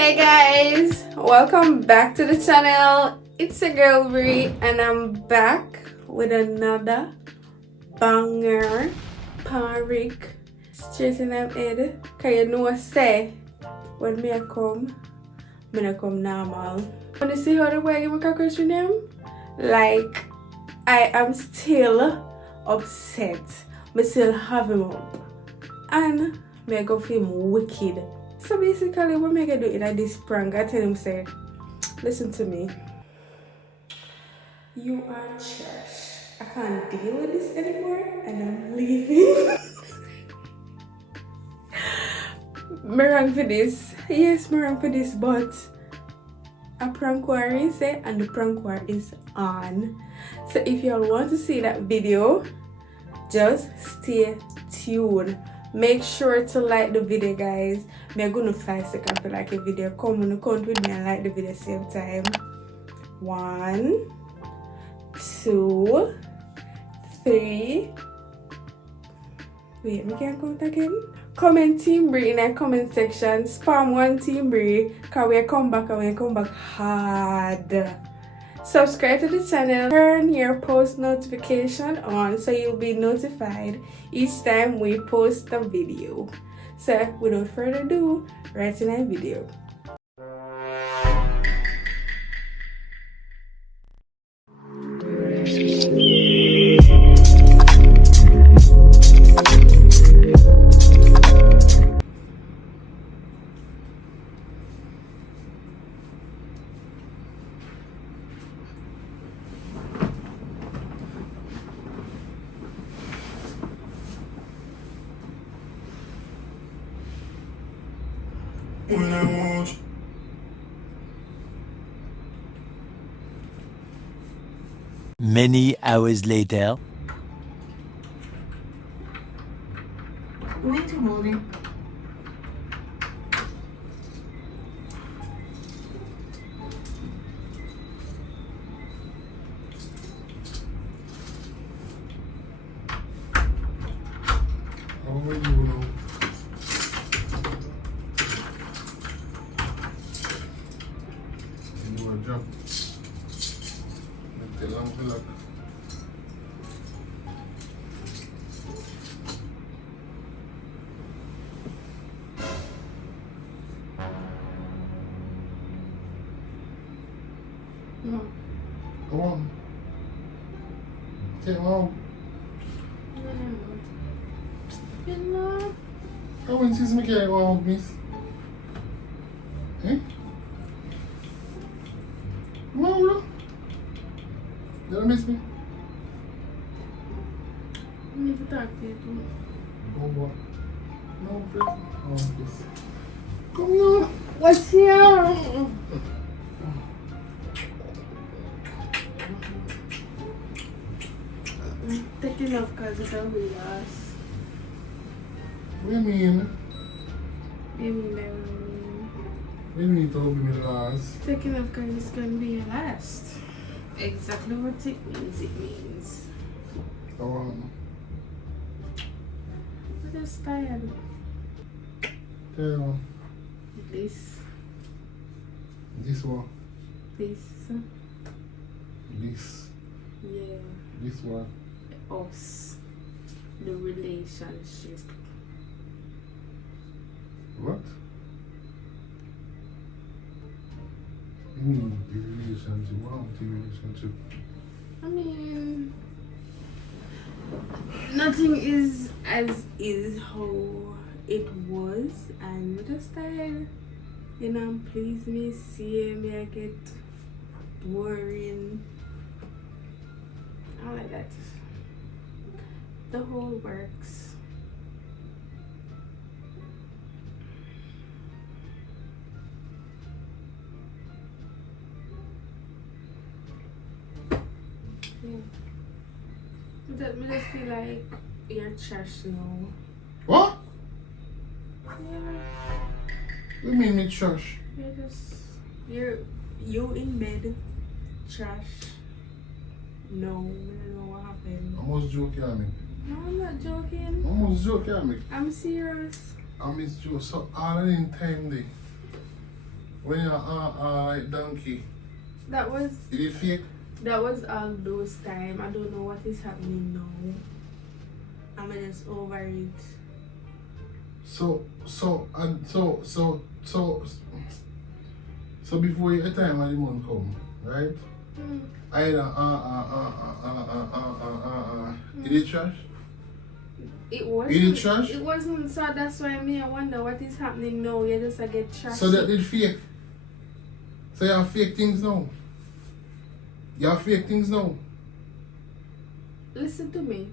Hey guys, welcome back to the channel. It's your girl Bree and I'm back with another banger parik straight in them head. Cause you know say when me a come normal. Wanna see how the way you make a question them? Like I am still upset. Me still have him up. And me I go feel wicked. So basically what me gonna do in this prank, I tell him say, listen to me. You are trash. I can't deal with this anymore and I'm leaving. Me rang for this. Yes, me rang for this, but a prank war is there and the prank war is on. So if y'all want to see that video, just stay tuned. Make sure to like the video, guys. Me gonna 5 seconds to like a video. Come on, count with me and like the video same time. 1, 2, 3. Wait, me can't count again. Comment Team Bree in the comment section. Spam one Team Bree. Cause we come back and we come back hard. Subscribe to the channel, turn your post notification on so you'll be notified each time we post a video. So without further ado, right in our video. Many hours later. Going to morning. How are you now? You do a job. Tell them to look. No. Come on. Take him out. No. Come on, see me carry go out, miss. Eh? Come on, bro. You don't miss me? I need to talk to you. Oh, what? No, please. Oh, please. Come here. What's here? Take enough because it's a real ass. What do you mean? What do you mean by what I mean? What do you mean to be my last? Take enough because it's going to be your last. Exactly what it means. Oh, I'm just tired. tell you This. this one. This. This. Yeah. This one. Us. The relationship. What? You mean the relationship? What the relationship? I mean, nothing is as is how it was, and we just tired. You know, please me, see me, I get boring. I like that. The whole works. Yeah. Me just feel like you're trash now. What? Yeah. What do you mean me trash? You in bed, trash. No, I don't know what happened. I must joke at me. No, I'm not joking. I must joke at me. I'm serious. I miss you so all in time day. When you're like donkey. That was Is it fake? that was all those time. I don't know what is happening now. I'm just over it. So before your time when the month come, right? Either is it trash? It wasn't. Is it trash? It wasn't. So that's why I wonder what is happening now. You just get trash. So that is fake. So you have fake things now. You have fake things now. Listen to me.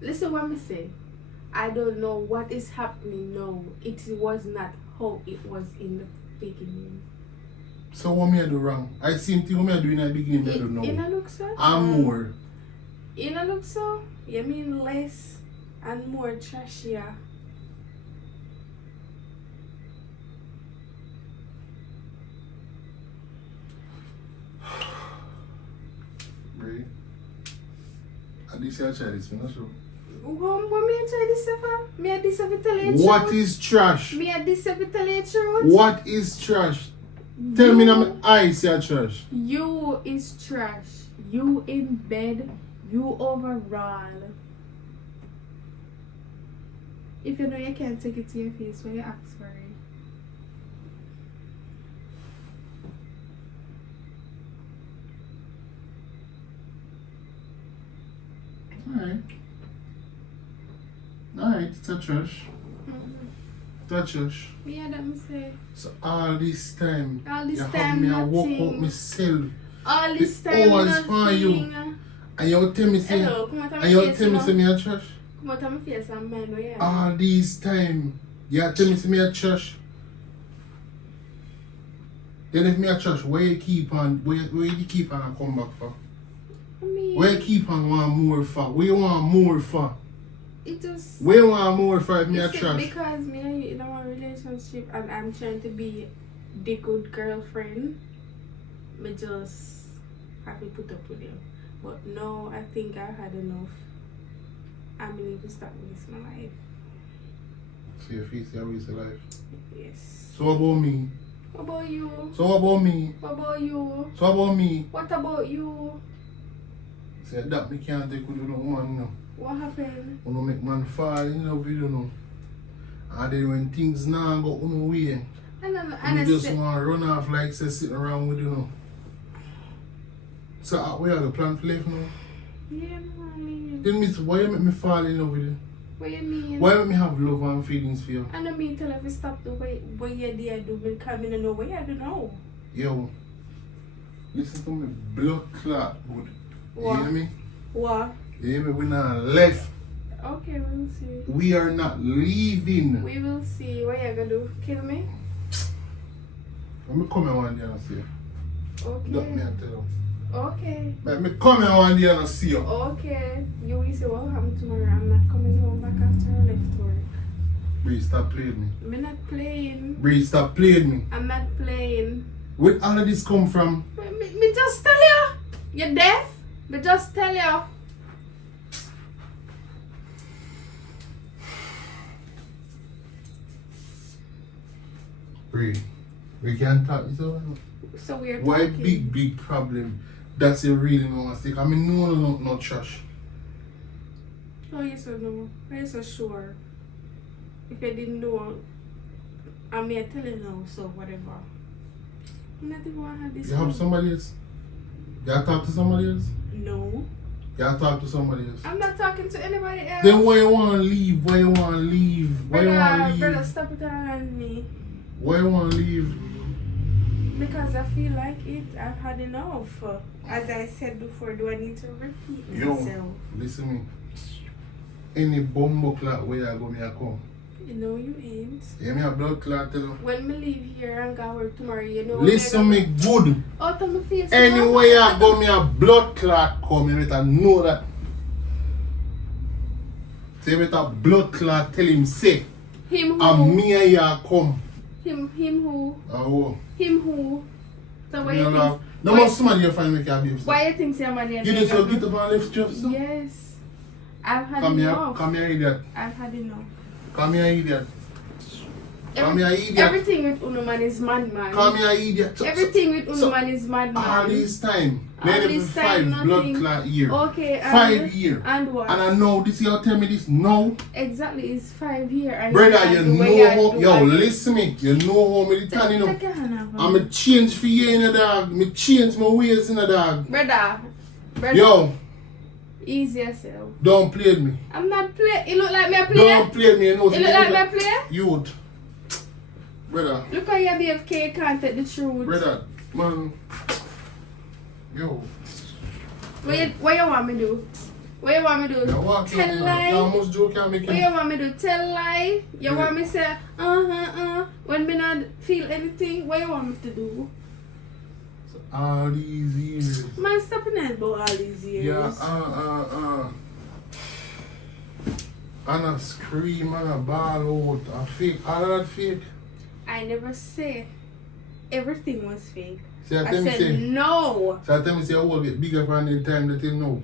Listen what me say. I don't know what is happening now. It was not how it was in the beginning. So what me I do wrong? I same thing what me I do in the beginning, I don't know. In a look so? I'm more. In a look so? You mean less and more trashier? Bree. At least I try this, you know, so. What me try this for? Me a this for tell you What truth? is trash? Me a this for tell you truth? What is trash? Tell me now my eyes say trash. You is trash. You in bed. You overall. If you know you can't take it to your face when you ask for it. Alright, it's a trash. It's a trash. Yeah, that me say. So all this time, All this you have time, me a walk out nothing. myself. All this The time, hours for you. nothing. And you tell me say, Hello, come out of and my you face, tell me you say know. me a trash. Come out of my face and man, oh yeah. All this time, you tell me say me a trash. Then if me a trash, where you keep on, where you keep on and come back for? I mean, Where you keep on want more for? Where you want more for? it just... Where you want more for if me a It's trash? because me and you in our relationship and I'm trying to be the good girlfriend. Me just have to put up with him. But no, I think I had enough. I need to stop wasting my life. So your face, you waste your life. Yes. So what about me? What about you? So what about me? What about you? So what about me? What about you? Say that me can't take with no woman now. What happened? You know, make man fall in love with you know. And then when things now go on way, And you just want to run off like say sitting around with you know. So we have a plan for life now. yeah, mommy. Tell me why you make me fall in love with you? What you mean? Why make me have love and feelings for you? I don't mean tell if you stop the way what you did do because I don't know what I don't know. Yo, listen to me, blood clot good. What? You hear me? What? You hear me? We not left. Okay, we'll see. We are not leaving. We will see. What you gonna do? Kill me? Let me come here one day and see you. Look me Okay. and tell you. Okay. Let me come here one day and see you. Okay. You will see what happened tomorrow. I'm not coming home back after I left work. Bree, stop playing me. I'm not playing. Bree, stop playing me. I'm not playing. Where all of this come from? Me just tell you. You're deaf? Me just tell you. Bree, we can't talk this over. So we're Why talking. big problem? That's a really no mistake. I mean, no trash. Oh, you're so no. You're so sure. If I didn't know, I may tell you now, so whatever. I'm not even want to have this. You have one. somebody else? You talk to somebody else? No. You talk to somebody else? I'm not talking to anybody else. Then why you want to leave? Why you want to leave? Why you want to leave? Brother, stop it around me. Why you want to leave? Because I feel like it. I've had enough. As I said before, do I need to repeat Yo, myself? listen me. Any bomb clot where you go, me I come. You know you ain't. You me a blood clot tell you. When me leave here and go work tomorrow, you know. Listen me good. Out of my face. Anywhere you go, me a blood clot come. You better know that. Say so better blood clot tell him say. Him who? And me and you come. Him who? Oh. Him who? So why You you know, think? no more somebody you find me can be upset. Why you think say money? You just go get up and lift you up, so? Yes. I've had Come here, enough. come here, idiot. I've had enough. Come here, idiot. Call me an idiot. Everything with Unuman is mad, man. Call me an idiot. Everything with Unuman is mad, man. All this time. All Maybe this for time, 5 blood nothing. clot year. Okay, 5 years. And what? And I know this, you tell me this, no. Exactly, it's 5 years. Brother, you know how, yo, listen me. You know how me the time, you know. Take your hand off. I'm a change for you in the dog. Me change my ways in the dog. Brother. Yo. Easy yourself. Don't play with me. I'm not playing. It look like me a play. Don't play with me, you know. It look like me a play. Youth. Brother. Look how you BFK can't take the truth. Brother, man. Yo. What you want me to do? What you want me to do? Tell lie. Almost joke can make What you want me to do? Tell lie? You want me to say, when me not feel anything? What you want me to do? All these years. Man, stop in that about all these years. Yeah, and a scream and a ball out. A fake. All of that fake. I never say everything was fake. See, I said no. So I tell me say I will get bigger for the time that you know.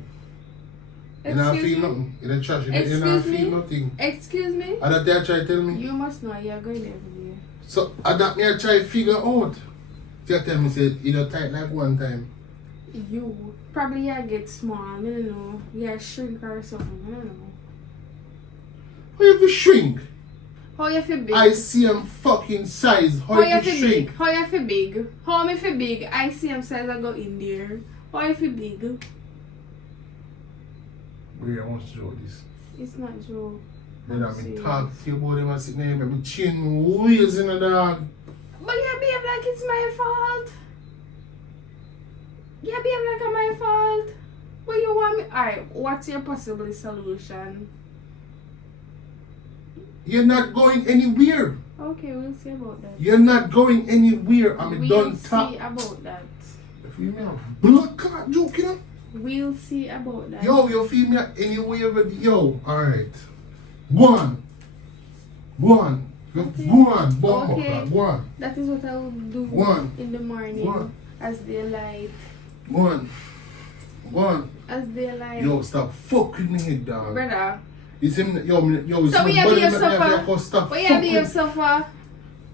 You don't feel nothing. You don't trash. You don't feel nothing. Excuse me? And that they try to tell me. You must know you're going everywhere. So that me I try to figure out. So you tell me say you don't tight like one time. You probably you get small, I don't know. You shrink or something, I don't know. How you shrink? How you feel big? I see him fucking size. How you feel shrink? big? How you feel big? How me feel big? I see him size I go in there. How you feel big? Bree, I want to show this. It's not true. Then I mean talk to you about them and sit there and me change my ways in the dog. But you behave like it's my fault. You behave like it's my fault. What you want me? Alright, what's your possible solution? You're not going anywhere. Okay, we'll see about that. You're not going anywhere. I'm We'll done see talk. about that. You feel me? Blood clot joke, you know? We'll see about that. Yo, you feel me? Anywhere but yo, alright. Go on. Go on. Okay. Go on. Okay. Go on. That is what I will do One. in the morning. One. As they light. Go on. Go on. As they light. Yo, stop fuck with me head, dog. Brother. You see me? Yo, So we have somebody here that suffer. stop We fuck have here with. suffer.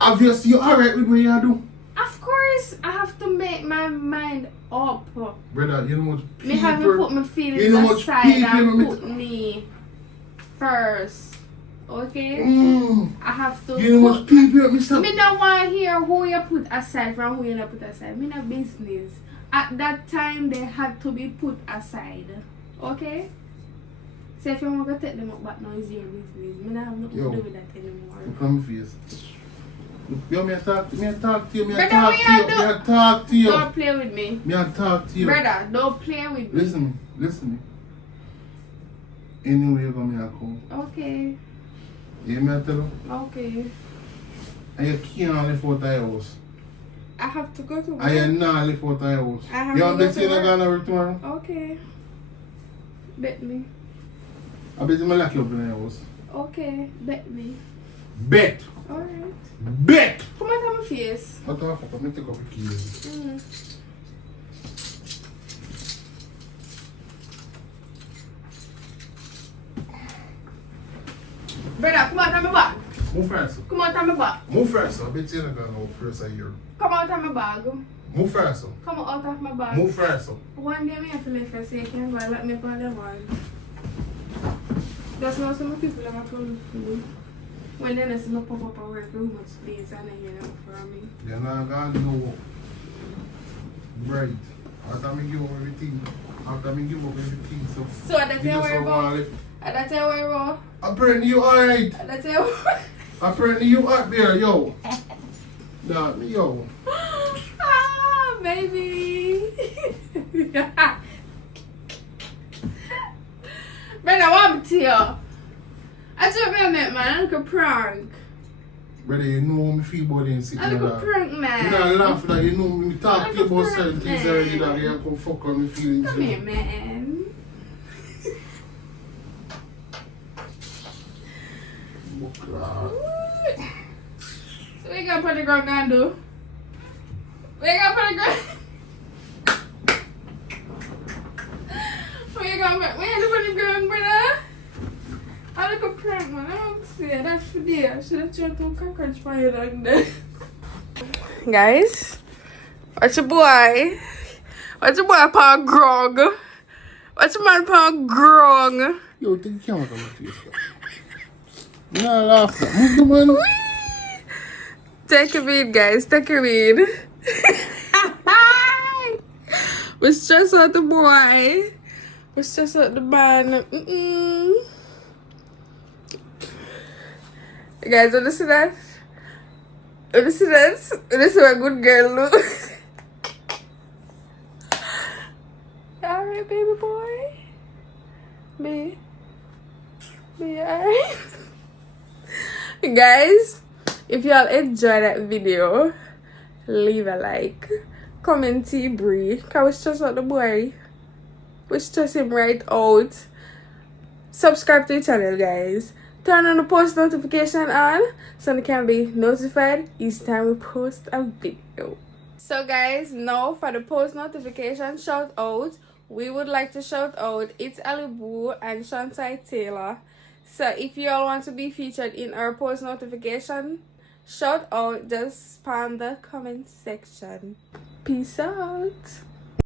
Obviously, you alright with what you do. Of course, I have to make my mind up. Brother, you know what Me have to put my feelings you know what aside people and me- put me first. Okay? I have to You know what people me stop. Me don't want to hear who you put aside from who you not put aside. Me no business. At that time, they had to be put aside. Okay? So if you want to take them up back now, it's your business. Me not have nothing to do with that anymore. Look on my face. Yo, me a talk to you, me a talk to you. Brother, what you Talk to you. Don't play with me. Me a talk to you. Brother, don't play with me. Listen me. Anyway, you come here, come. Okay. You hear me I tell you? Okay. And you can't live out of your house. I have to go to work. And you not live out of your house. I have You to want go to to see you work. gonna work tomorrow? Okay. Bet me. I bet you me lock you up in your house. Okay. Bet me. Bet. Alright. Bet. Come on, my face. What the fuck? Let me take off the keys. Brother, come out of my bag. Move first. Come out of my bag. Move first. I bet you're not gonna go first a year. Come out of my bag. Move first. Come out of my bag. Move first. One day I have to leave for a second while let me put the wall. There's no some people that have to do. When they see me pop up and work too much space and then you know from me. You're not gonna know. Right. After me give up everything. So that's you your just worry don't about. wanna live. That's your worry about. Apparently you alright. That's your Apparently you out there, yo. Nah, me yo. Ah, baby. Brother, what happened to you? I told me I met man, like a prank. Brother, you know how me feel about it sitting Like there. a prank, man. You not laugh like you know me talk to you about certain things Man. already that you come fuck on me feelings. Come here, man. So we gonna put the ground down, do? We gonna put the ground. We gonna put the ground, brother. I like a prank, man. I don't see it. That's for there. I should have tried to cockroach for you like that. Guys, what's your boy? What's your boy upon grog? What's your man upon grog? Yo, take the camera from my face. No, laugh. Move the man. Take a beat, guys. Take a beat. We stress out the boy. We stress out the man. Guys, wanna see that? Wanna see that? Wanna see what good girl look? Alright, baby boy. Me, alright? Guys, if y'all enjoy that video, leave a like. Comment to Bree. Cause we stress out the boy. We stress him right out. Subscribe to the channel, guys. Turn on the post notification on so you can be notified each time we post a video. So guys, now for the post notification shout out, we would like to shout out It's Ali Boo and Shantai Taylor. So if you all want to be featured in our post notification shout out, just spam the comment section. Peace out.